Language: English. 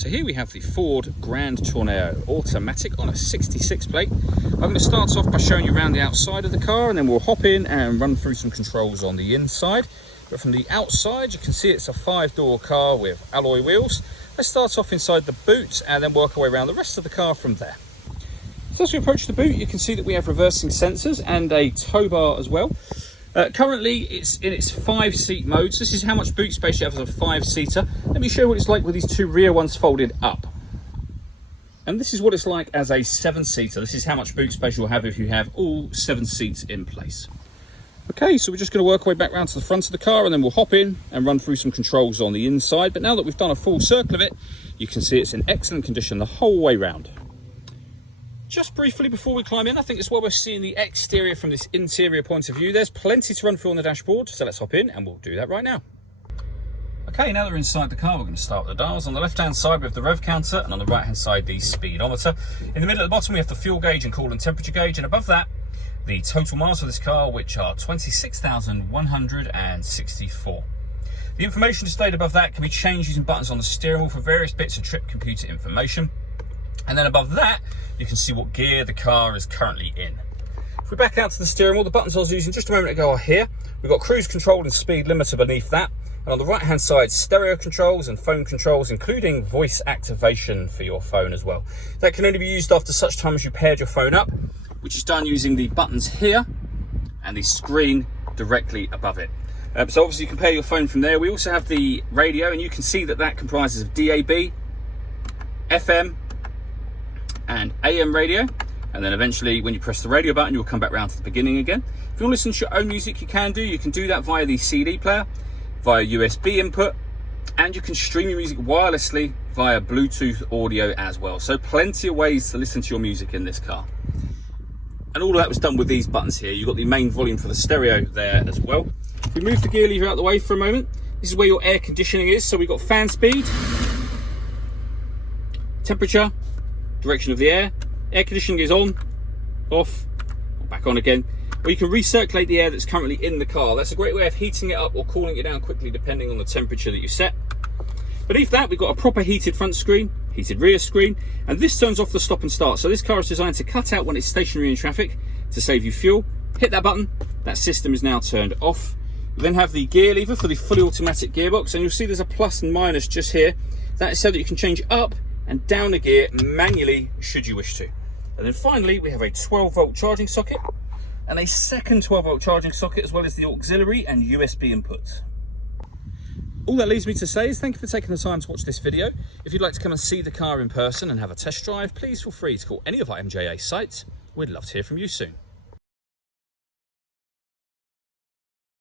So here we have the Ford Grand Tourneo automatic on a 66 plate. I'm going to start off by showing you around the outside of the car, and then we'll hop in and run through some controls on the inside. But from the outside, you can see it's a 5-door car with alloy wheels. Let's start off inside the boot and then work our way around the rest of the car from there. So as we approach the boot, you can see that we have reversing sensors and a tow bar as well. Currently, it's in its 5-seat mode. So this is how much boot space you have as a 5-seater. Let me show you what it's like with these two rear ones folded up. And this is what it's like as a 7-seater. This is how much boot space you'll have if you have all 7 seats in place. Okay, so we're just going to work our way back round to the front of the car, and then we'll hop in and run through some controls on the inside. But now that we've done a full circle of it, you can see it's in excellent condition the whole way round. Just briefly before we climb in, I think it's where we're seeing the exterior from this interior point of view. There's plenty to run through on the dashboard, so let's hop in and we'll do that right now. Okay, now that we're inside the car, we're going to start with the dials. On the left-hand side, we have the rev counter, and on the right-hand side, the speedometer. In the middle at the bottom, we have the fuel gauge and coolant temperature gauge, and above that, the total miles of this car, which are 26,164. The information displayed above that can be changed using buttons on the steering wheel for various bits of trip computer information. And then above that, you can see what gear the car is currently in. If we back out to the steering wheel, the buttons I was using just a moment ago are here. We've got cruise control and speed limiter beneath that. And on the right hand side, stereo controls and phone controls, including voice activation for your phone as well. That can only be used after such time as you paired your phone up, which is done using the buttons here and the screen directly above it. So obviously you can pair your phone from there. We also have the radio, and you can see that that comprises of DAB, FM, and AM radio. And then eventually when you press the radio button, you'll come back round to the beginning again. If you want to listen to your own music, you can do that via the CD player, via USB input, and you can stream your music wirelessly via Bluetooth audio as well. So plenty of ways to listen to your music in this car. And all of that was done with these buttons here. You've got the main volume for the stereo there as well. If we move the gear lever out of the way for a moment, this is where your air conditioning is. So we've got fan speed, temperature, direction of the air conditioning is on, off, back on again. Or you can recirculate the air that's currently in the car. That's a great way of heating it up or cooling it down quickly depending on the temperature that you set. Beneath that, we've got a proper heated front screen, heated rear screen, and this turns off the stop and start. So this car is designed to cut out when it's stationary in traffic to save you fuel. Hit that button, that system is now turned off. We then have the gear lever for the fully automatic gearbox, and you'll see there's a plus and minus just here. That is so that you can change up and down the gear manually should you wish to. And then finally, we have a 12-volt charging socket and a second 12-volt charging socket, as well as the auxiliary and USB inputs. All that leaves me to say is thank you for taking the time to watch this video. If you'd like to come and see the car in person and have a test drive, please feel free to call any of our MJA sites. We'd love to hear from you soon.